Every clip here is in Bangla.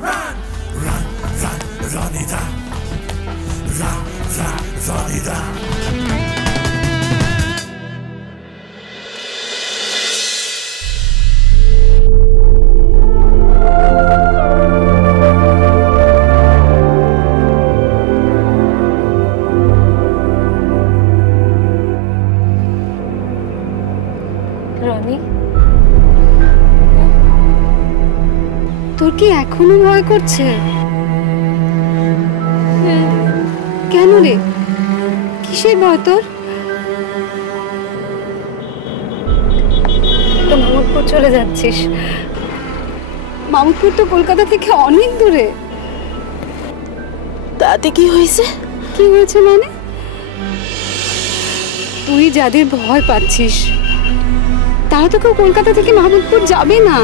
Run, run, run, Ronita. Run, run, Ronita. Roni, তোর কি এখনো ভয় করছে? কেন রে, কিসের ভয় তোর? তো মামুদপুর চলে যাচ্ছিস। মামুদপুর তো কলকাতা থেকে অনেক দূরে। তাতে কি হয়েছে? কি হয়েছে মানে? তুই যাদের ভয় পাচ্ছিস তারা তো কেউ কলকাতা থেকে মাহমুদপুর যাবে না,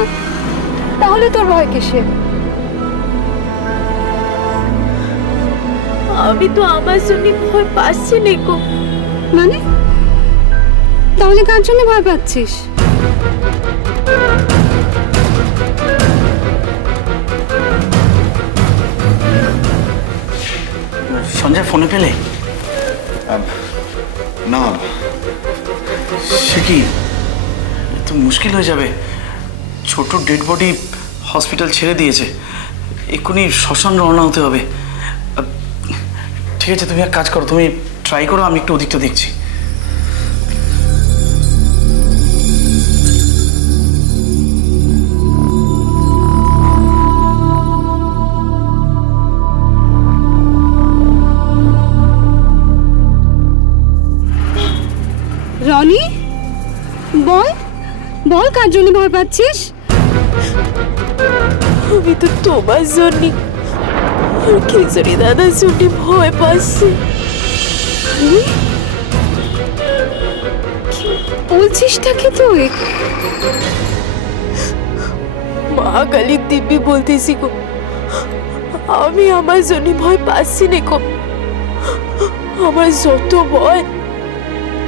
তাহলে তোর ভয় কিসের? আমি তো আমার জন্য ভয় পাচ্ছি নিকো। মানে তাহলে কার জন্য ভয় পাচ্ছিস? সঞ্জয় ফোনে পেলে? না, সে কি, তো মুশকিল হয়ে যাবে। ছোট ডেড বডি হসপিটাল ছেড়ে দিয়েছে, এক্ষুনি শ্মশান রওনা হতে হবে। ঠিক আছে, তুমি এক কাজ করো, তুমি ট্রাই করো, আমি একটু ওদিকটা দেখছি। রনি, বল বল কার জন্য ভয় পাচ্ছিস? আমি তো তোমার জন্য আর খিচুড়ি দাদার জন্য ভয় পাচ্ছি। বলছিসটা কি তুই? মা কালী দিব্যি বলতেছি গো, আমি আমার জন্য ভয় পাচ্ছি না গো। আমার যত ভয়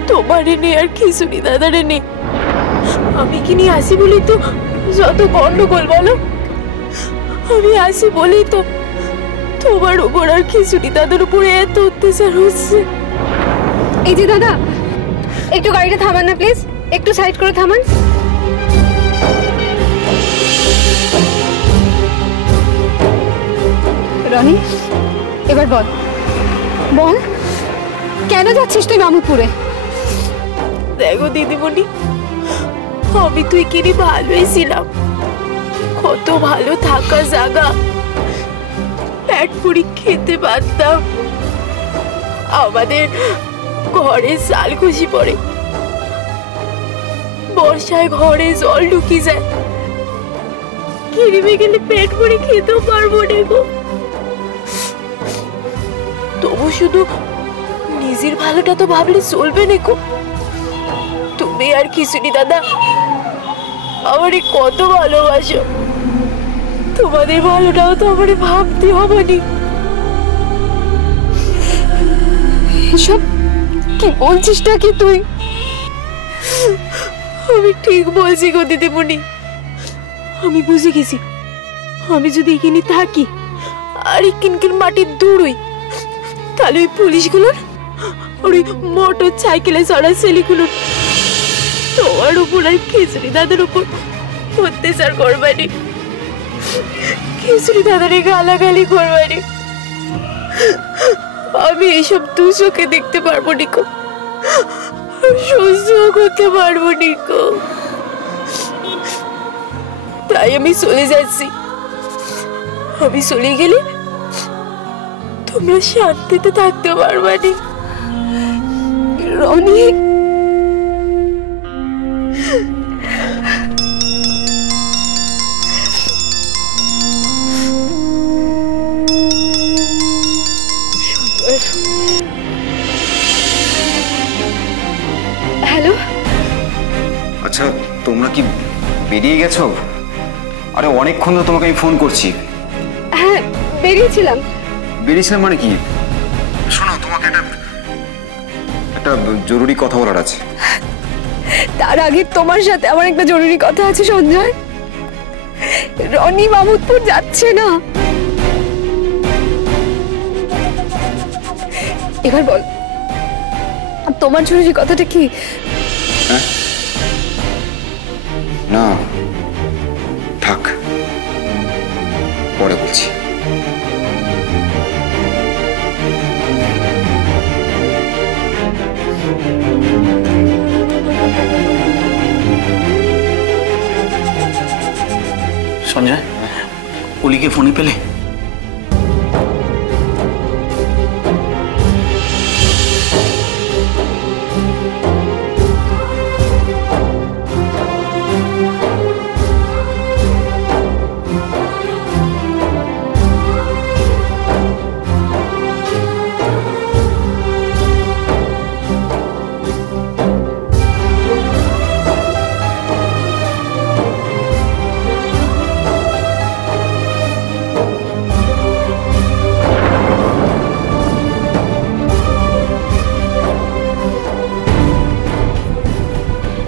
তোমারে নেই আর খিচুড়ি দাদারে নেই। আমি কি নিয়ে আসি বলি তো যত গন্ডগোল বলো, আমি আসি বলি তো তোমার উপর আর খিচুড়ি দাদার উপরে এত অত্যাচার হচ্ছে। এই যে দাদা, একটু গাড়িটা থামান না প্লিজ, একটু সাইড করে থামান। রনি, এবার বল বল কেন যাচ্ছিস তুই মামুদপুরে? দেখো দিদিমণি, আমি তুই কিনি ভালোই ছিলাম, কত ভালো থাকা জায়গা, পেট পুরি খেতে পারতাম, আমাদের ঘরে চাল খুশি পড়ে, বর্ষায় ঘরে জল ঢুকি যায়, কিরিমে গেলে পেট পুরি খেতেও পারবো না গো। তবু শুধু নিজের ভালোটা তো ভাবলে চলবে না গো। তুমি আর খিচুড়ি দাদা আমারে কত ভালোবাসো, তোমাদের ভালোটাও তো আমারে ভাবতে হবে নি। এসব কি বলছিসটা কি তুই? আমি ঠিক বলছি গো দিদিমণি, আমি বুঝে গেছি আমি যদি এখানে থাকি আর কিনকিন মাটির দূরই, তাহলে ওই পুলিশগুলোর আর ওই মোটর সাইকেলে চড়া ছেলেগুলোর তোমার উপর আর খিচুড়ি দাদার উপর অত্যাচার করবানি, খিচুড়ি দাদারে গালাগালি করবানি। আমি এইসব দু চোখে দেখতে পারবো নিকো, সহ্য করতে পারবো নিকো, তাই আমি চলে যাচ্ছি। আমি চলে গেলে তোমরা শান্তিতে থাকতে পারবানি। রনি, হ্যালো। আচ্ছা তোমরা কি বেরিয়ে গেছো? আরে অনেকক্ষণ তো তোমাকে আমি ফোন করছি। হ্যাঁ বেরিয়েছিলাম। বেরিয়েছিলাম মানে কি? শোনো, তোমাকে একটা জরুরি কথা বলার আছে। তার আগে তোমার সাথে আমার একটা জরুরি কথা আছে সঞ্জয়। রনি মামুদপুর যাচ্ছে না। এবার বল, তোমার জরুরি কথাটা কি? না থাক, পরে বলছি। সঞ্জয়, অলিকে ফোনে পেলে?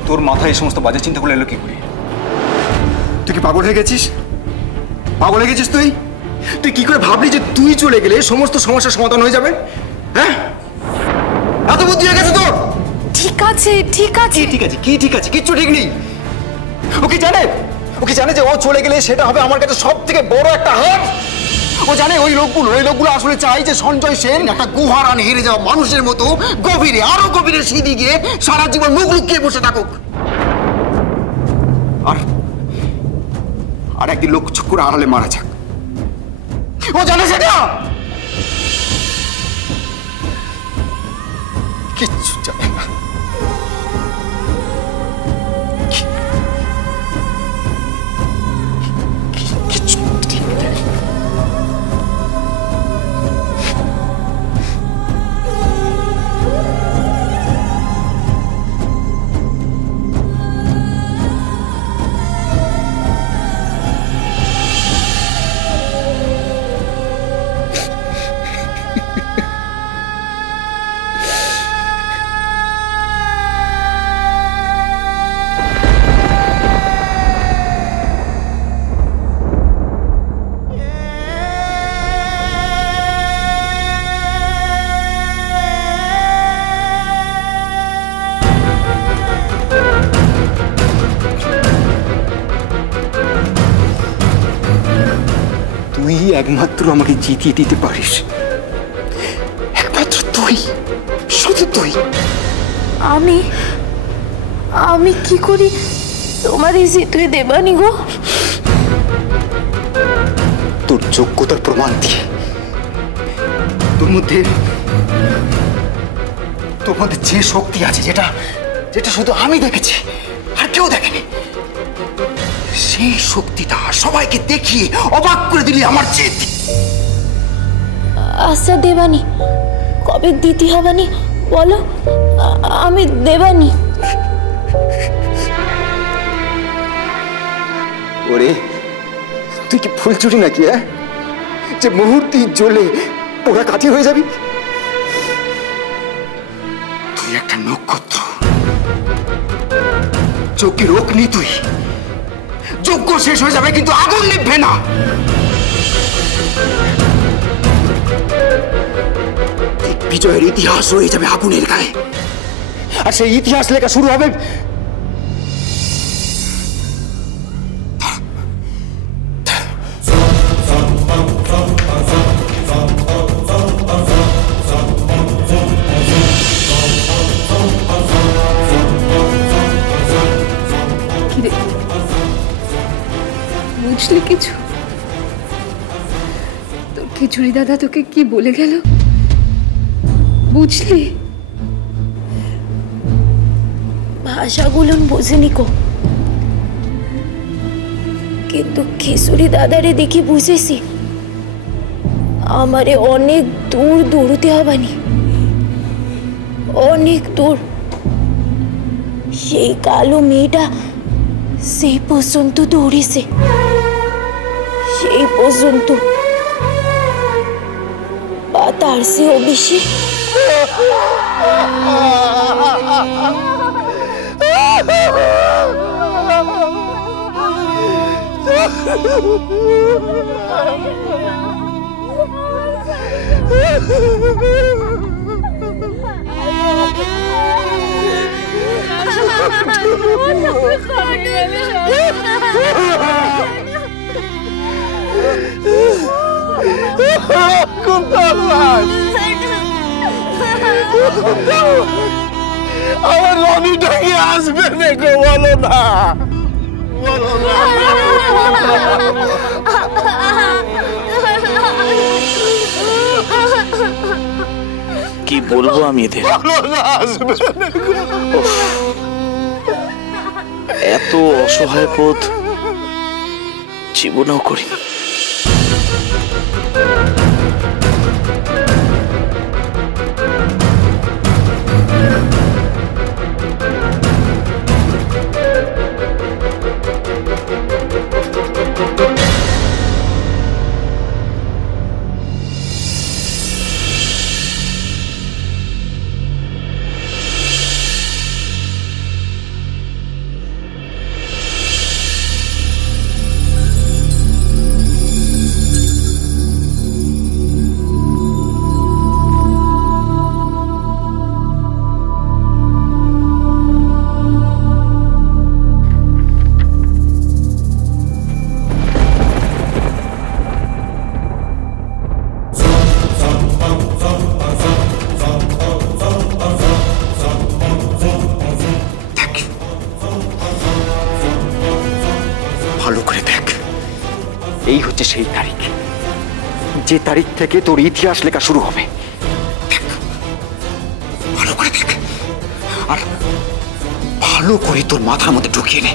তোর মাথায় এই সমস্ত বাজে চিন্তাগুলো এলো কি করে? তুই কি পাগল হয়ে গেছিস? পাগল হয়ে গেছিস তুই? তুই কি করে ভাবলি যে তুই চলে গেলে সমস্ত সমস্যার সমাধান হয়ে যাবে? হ্যাঁ, এত বুদ্ধি হয়ে গেছে তোর? ঠিক আছে ঠিক আছে। ঠিক আছে কি ঠিক আছে? কিচ্ছু ঠিক নেই। ও কি জানে যে ও চলে গেলে সেটা হবে আমার কাছে সব থেকে বড় একটা হাত। ও জানে ওই লোকগুলো আসলে চাই যে সঞ্জয় সেন একটা গুহারান হেরে যাওয়া মানুষের মতো গভীরে, আরো গভীরে সিঁধি গিয়ে সারা জীবন মুখ লুকিয়ে বসে থাকুক। আর একদিন লোক চুপ করে আড়ালে মারা যাক। ও জানে সেটা? কিচ্ছু জানে না। কিচ্ছু ঠিক নেই। তুই একমাত্র আমাকে জিতিয়ে দিতে পারিস, একমাত্র তুই, শুধু তুই। আমি কি করি তোমার এই জিতুয়ে দেবানি গো? তোর যোগ্যতার প্রমাণ দিয়ে। তোর মধ্যে যে শক্তি আছে, যেটা শুধু আমি দেখেছি আর কেউ দেখেনি, সেই শক্তিটা সবাইকে দেখিয়ে অবাক করে দিলি আমার জিত। আচ্ছা দেবানি, কবে দিতে হবানি বলো, আমি দেবানি। ওরে তুই কি ফুলচুরি নাকি, যে মুহূর্তেই জ্বলে পোড়া কাঠি হয়ে যাবি? তুই একটা নক্ষত্র, চোখে রোগ নি। তুই যজ্ঞ শেষ হয়ে যাবে কিন্তু আগুন নিভবে না। বিজয়ের ইতিহাস হয়ে যাবে আগুনের গায়ে, আর সেই ইতিহাস লেখা শুরু হবে বুঝলি কিছু? তোর খিচুড়ি দাদা তোকে কি বলে গেল বুঝলি? ভাষাগুলো বুঝিনি কো, কিন্তু খিচুড়ি দাদারে দেখি বুঝেছি আমারে অনেক দূর দৌড়তে হবানি, অনেক দূর। সেই কালো মেয়েটা সেই পর্যন্ত দৌড়েছে, সেই পর্যন্ত, বা তার চেয়েও বেশি। আমার রনিটা কি আসবে নাকি বলো না, বলো না। কি বলবো আমি এদের, এত অসহায় বোধ জীবনেও করিনি। ভালো করে দেখ, এই হচ্ছে সেই তারিখ, যে তারিখ থেকে তোর ইতিহাস লেখা শুরু হবে। দেখ, ভালো করে দেখ, আর ভালো করে তোর মাথার মধ্যে ঢুকিয়ে নে।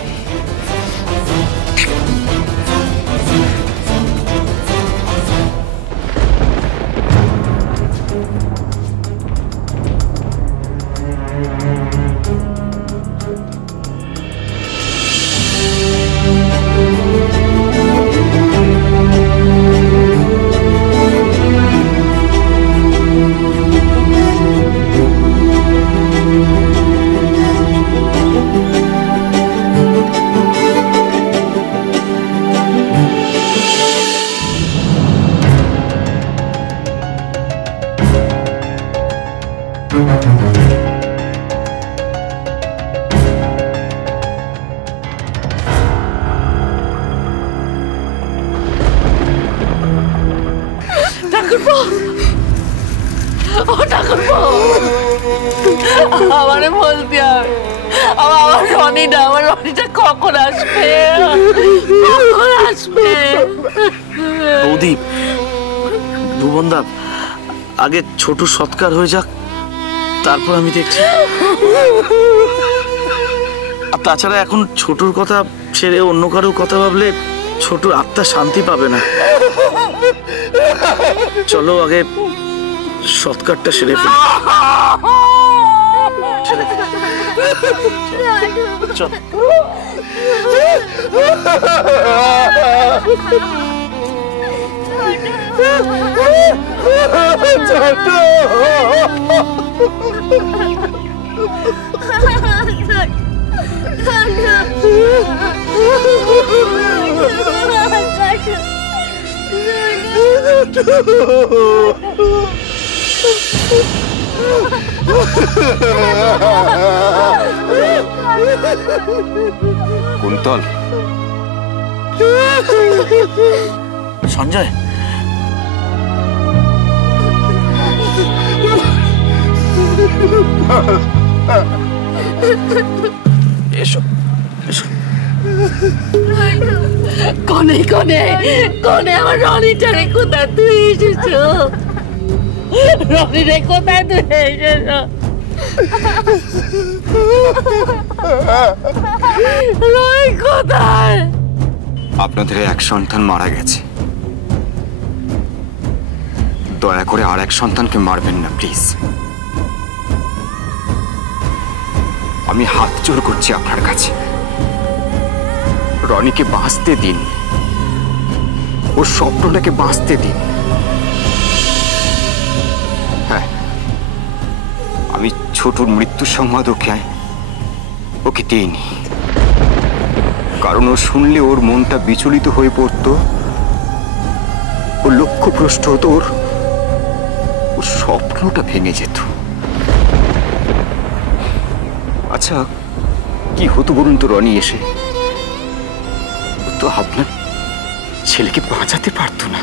আমারে বলতে হবে, আমার রনিটা কখন আসবে, কখন আসবে? বৌদি, ভুবনদা, আগে ছোট সৎকার হয়ে যাক, তারপর আমি দেখছি। আর তাছাড়া এখন ছোটর কথা ছেড়ে অন্য কারোর কথা ভাবলে ছোটর আত্মা শান্তি পাবে না। চলো আগে সৎকারটা সেরে ফেলি। চল। কুন্তল, সঞ্জয়, এসো এসো। কনে কনে কনে আমার রনিটারে কোথায় তুই এসেছো? রনিরে কোথায় তুই এসেছো? রনি কোথায়? আপনাদের এক সন্তান মারা গেছে, দয়া করে আর এক সন্তানকে মারবেন না প্লিজ। আমি হাত জোড় করছি আপনার কাছে, রনিকে বাঁচতে দিন, ওর স্বপ্নটাকে বাঁচতে দিন। হ্যাঁ, আমি ছোটর মৃত্যুর সংবাদ ওকে দিইনি, কারণ ও শুনলে ওর মনটা বিচলিত হয়ে পড়তো, ওর লক্ষ্যভ্রষ্ট হতো, ওর স্বপ্নটা ভেঙে যেত। আচ্ছা কি হতো বলুন তো রনি এসে? ও তো আপনার ছেলেকে বাঁচাতে পারতো না।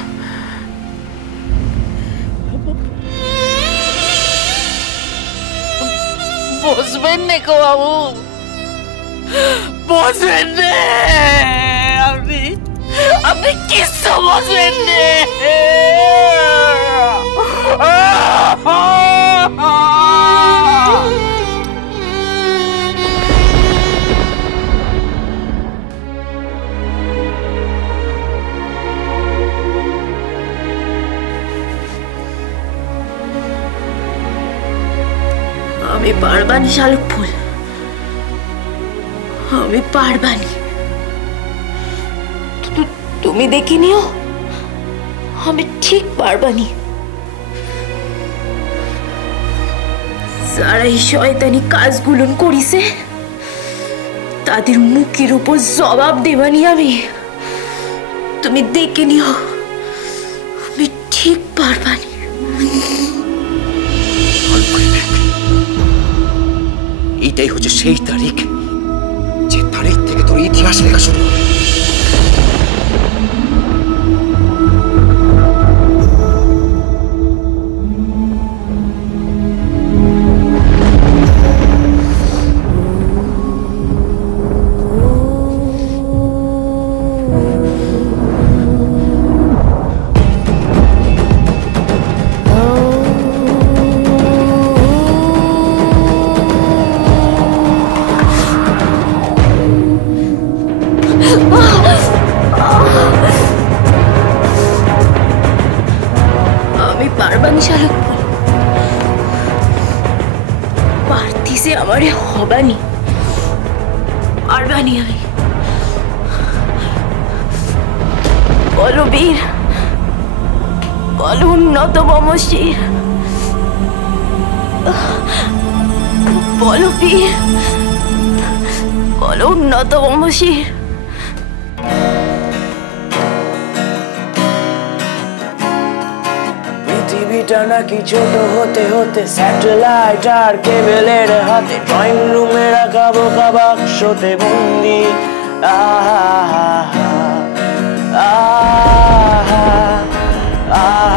বসবেন না গো বাবু, বসবেন না। আপনি আপনি কিচ্ছু বসবেন না। আমি পারবানি শালুক ফুল, আমি পারবানি। তুমি দেখে নিও, আমি ঠিক পারবানি। যারা এই শয়তানি কাজগুলো করিছে তাদের মুখের উপর জবাব দেবানি আমি। তুমি দেখে নিও, আমি ঠিক পারবানি। এইটাই হচ্ছে সেই তারিখ যে তারিখ থেকে তোর ইতিহাস লেখা শুরু হবে। আমি পারবানি শালুক ফুল, পারতিছে আমারে হবানি, পারবানি আমি। বলো বীর, বলো উন্নত বমশির, বলো বীর, বলো উন্নত বমশির। পৃথিবীটা নাকি ছোট হতে হতে স্যাটেলাইট আর কেবেলের হাতে, ড্রয়িং রুমে রাখা বোকা বাক্সতে বন্দি। আহা আহা আহা আহা